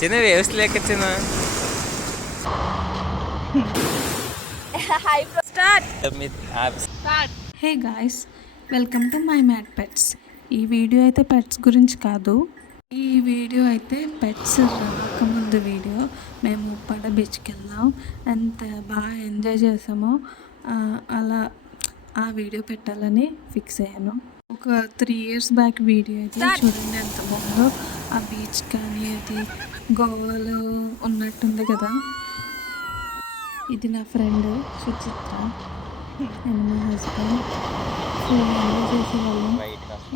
చిన్న వ్యవస్థ లేక చిన్న hey guys, welcome to my mad pets. ఈ వీడియో అయితే పెట్స్ గురించి కాదు. ఈ వీడియో అయితే పెట్స్ రాకముందు వీడియో. మేము ఉప్పాడ బీచ్కి వెళ్ళాం, ఎంత బాగా ఎంజాయ్ చేసామో అలా ఆ వీడియో పెట్టాలని ఫిక్స్ అయ్యాను. ఒక 3 years బ్యాక్ వీడియో అయితే చూడండి ఎంత బాగుందో. ఆ బీచ్ కానీ అది గోవాలో ఉన్నట్టుంది కదా. ఇది నా ఫ్రెండ్ సుచిత్ర అండ్ మా హస్బెండ్. ఎంజాయ్ చేసేవాళ్ళం.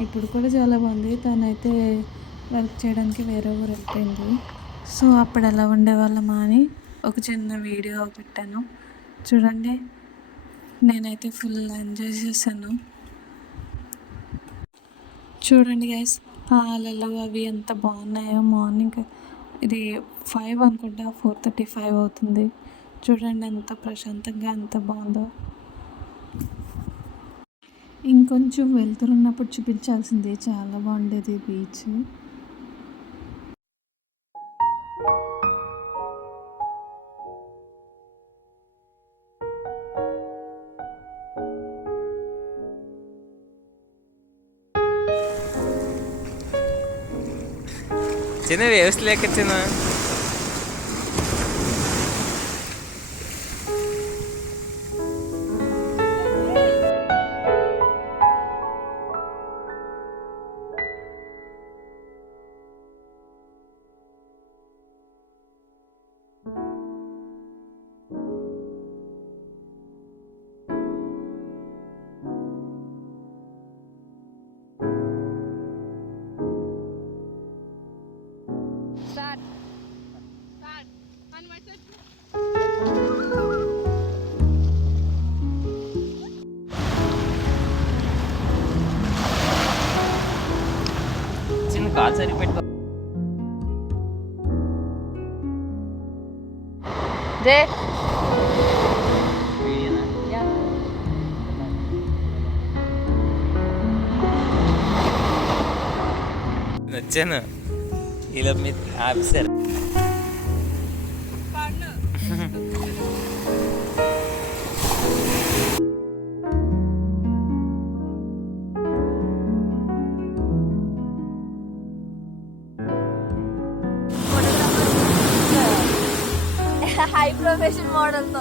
ఇప్పుడు కూడా చాలా బాగుంది. తనైతే వర్క్ చేయడానికి వేరే ఊరు వెళ్ళిపోయింది. సో అప్పుడు ఎలా ఉండేవాళ్ళమా అని ఒక చిన్న వీడియో పెట్టాను చూడండి. నేనైతే ఫుల్ ఎంజాయ్ చేశాను. చూడండి గైస్, పాలలు అవి ఎంత బాగున్నాయో. మార్నింగ్ ఇది 5 అనుకుంటా, 4:35 అవుతుంది. చూడండి ఎంత ప్రశాంతంగా ఎంత బాగుందో. ఇంకొంచెం వెళ్తున్నప్పుడు చూపించాల్సింది, చాలా బాగుండేది బీచ్. చిన్న వ్యవస్థ లేక చిన్న చిన్న కాలు సరిపెట్టుకో. వచ్చాను ఇలా మీరు ఆఫీసర్. హై ప్రొఫెషన్ మోడల్తో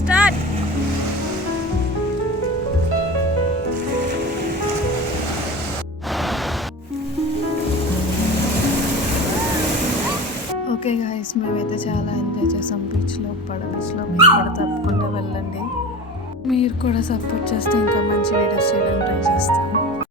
స్టార్ట్. ఓకే గాయస్, మేమైతే చాలా ఎంజాయ్ చేసాం బీచ్లో, ఉప్పాడ బీచ్లో. మీరు కూడా తప్పకుండా వెళ్ళండి. మీరు కూడా సపోర్ట్ చేస్తే ఇంకా మంచి వీడియోస్ చేయడానికి ట్రై చేస్తాను.